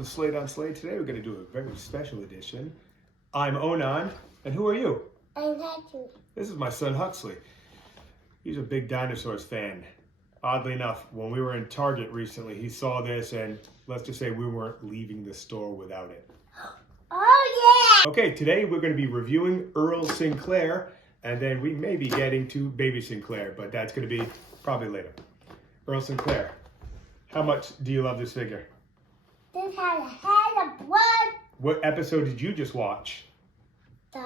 welcome to Slate on Slate. Today we're going to do a very special edition. I'm Onan, and who are you? I'm Huxley. This is my son Huxley. He's a big Dinosaurs fan. Oddly enough, when we were in Target recently, he saw this, and let's just say we weren't leaving the store without it. Oh, yeah! Okay, today we're going to be reviewing Earl Sinclair, and then we may be getting to Baby Sinclair, but that's going to be probably later. Earl Sinclair, how much do you love this figure? This has a head of blood. What episode did you just watch? The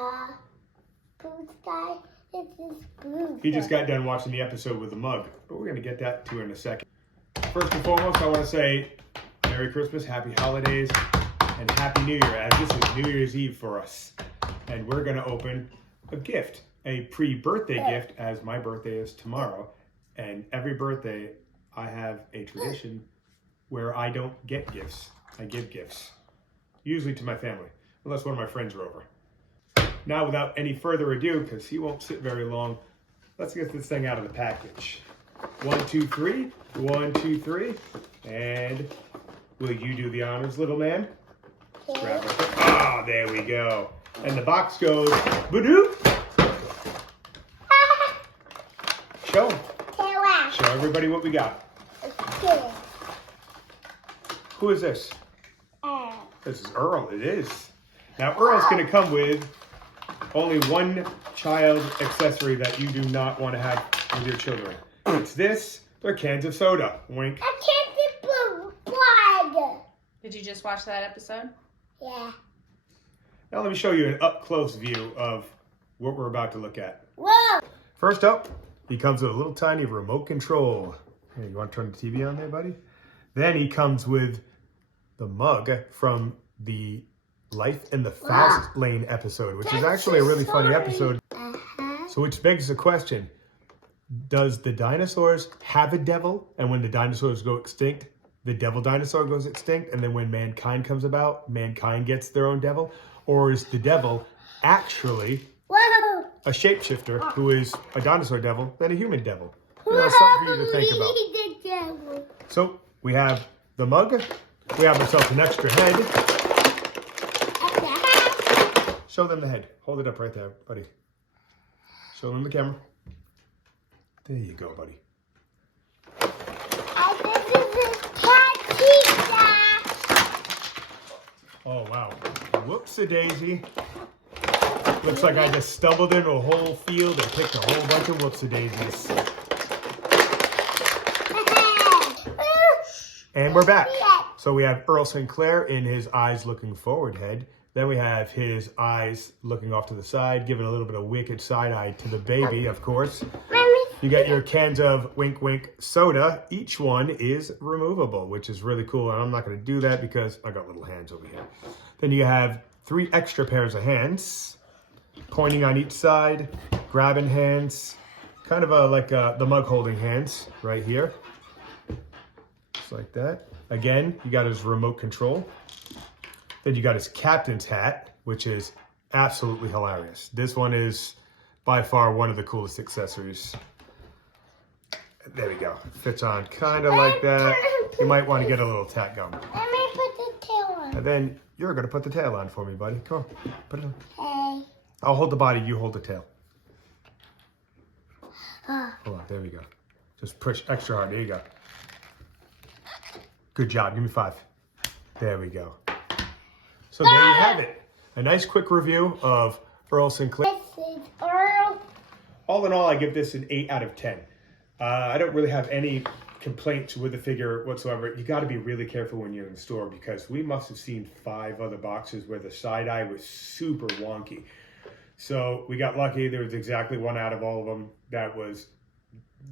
blue sky. This is blue. He just got done watching the episode with the mug, but we're going to get that to in a second. First and foremost, I want to say Merry Christmas, Happy Holidays, and Happy New Year, as this is New Year's Eve for us. And we're going to open a gift, a pre-birthday gift, as my birthday is tomorrow. And every birthday, I have a tradition where I don't get gifts. I give gifts, usually to my family, unless one of my friends are over. Now, without any further ado, because he won't sit very long, let's get this thing out of the package. 1, 2, 3. 1, 2, 3. And will you do the honors, little man? Yeah. Grab it. Ah, there we go. And the box goes, ba-doop. Show 'em. Show everybody what we got. Okay. Who is this? This is Earl. It is. Now, Earl's going to come with only one child accessory that you do not want to have with your children. It's this. They're cans of soda. Wink. I can't see blue blood. Did you just watch that episode? Yeah. Now let me show you an up-close view of what we're about to look at. Whoa. First up, he comes with a little tiny remote control. Here, you want to turn the TV on there, buddy? Then he comes with the mug from the Life in the Fast Lane episode, which is actually a really funny episode. So which begs the question, does the dinosaurs have a devil? And when the dinosaurs go extinct, the devil dinosaur goes extinct? And then when mankind comes about, mankind gets their own devil? Or is the devil actually Whoa. a shapeshifter who is a dinosaur devil than a human devil? You know, something for you to think about. So we have the mug. We have ourselves an extra head. Show them the head. Hold it up right there, buddy. Show them the camera. There you go, buddy. Oh, wow. Whoops-a-daisy. Looks like I just stumbled into a whole field and picked a whole bunch of whoops-a-daisies. And we're back. So we have Earl Sinclair in his eyes looking forward head. Then we have his eyes looking off to the side, giving a little bit of wicked side eye to the baby, of course. You got your cans of Wink Wink soda. Each one is removable, which is really cool. And I'm not going to do that because I got little hands over here. Then you have 3 extra pairs of hands, pointing on each side, grabbing hands, kind of like the mug holding hands right here. Just like that. Again, you got his remote control. Then you got his captain's hat, which is absolutely hilarious. This one is by far one of the coolest accessories. There we go. Fits on kind of like that. You might want to get a little tack gun. Let me put the tail on. And then you're going to put the tail on for me, buddy. Come on. Put it on. Hey. I'll hold the body. You hold the tail. Hold on. There we go. Just push extra hard. There you go. Good job. Give me 5. There we go. So there you have it. A nice quick review of Earl Sinclair. This is Earl. All in all, I give this an 8 out of 10. I don't really have any complaints with the figure whatsoever. You got to be really careful when you're in the store because we must have seen 5 other boxes where the side eye was super wonky. So we got lucky. There was exactly one out of all of them that was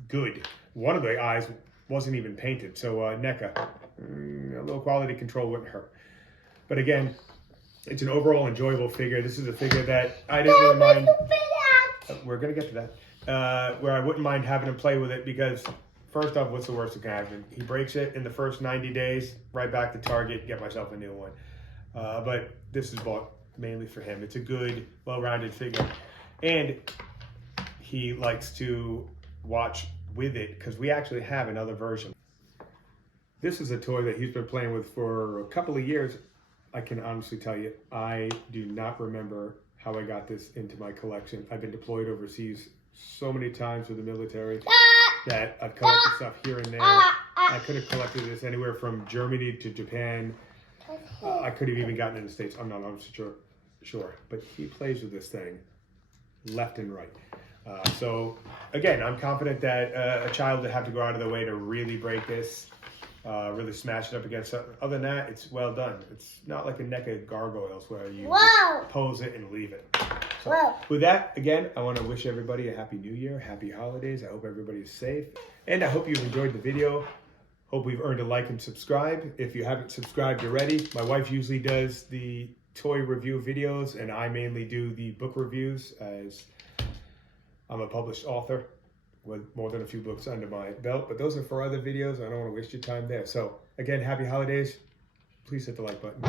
good. One of the eyes wasn't even painted. So NECA, a little quality control wouldn't hurt. But again, it's an overall enjoyable figure. This is a figure that I didn't really mind. We're going to get to that. Where I wouldn't mind having him play with it because, first off, what's the worst that can happen? He breaks it in the first 90 days, right back to Target, get myself a new one. But this is bought mainly for him. It's a good, well-rounded figure. And he likes to watch with it because we actually have another version. This is a toy that he's been playing with for a couple of years. I can honestly tell you, I do not remember how I got this into my collection. I've been deployed overseas so many times with the military that I've collected stuff here and there. I could have collected this anywhere from Germany to Japan. I could have even gotten it in the States. I'm not honestly sure. But he plays with this thing left and right. So again, I'm confident that a child would have to go out of their way to really break this, really smash it up against something. Other than that, it's well done. It's not like a neck of gargoyles where you just pose it and leave it. So with that, again, I want to wish everybody a happy new year, happy holidays. I hope everybody is safe. And I hope you've enjoyed the video. Hope we've earned a like and subscribe. If you haven't subscribed already, my wife usually does the toy review videos and I mainly do the book reviews, as I'm a published author with more than a few books under my belt, but those are for other videos. I don't want to waste your time there. So again, happy holidays. Please hit the like button.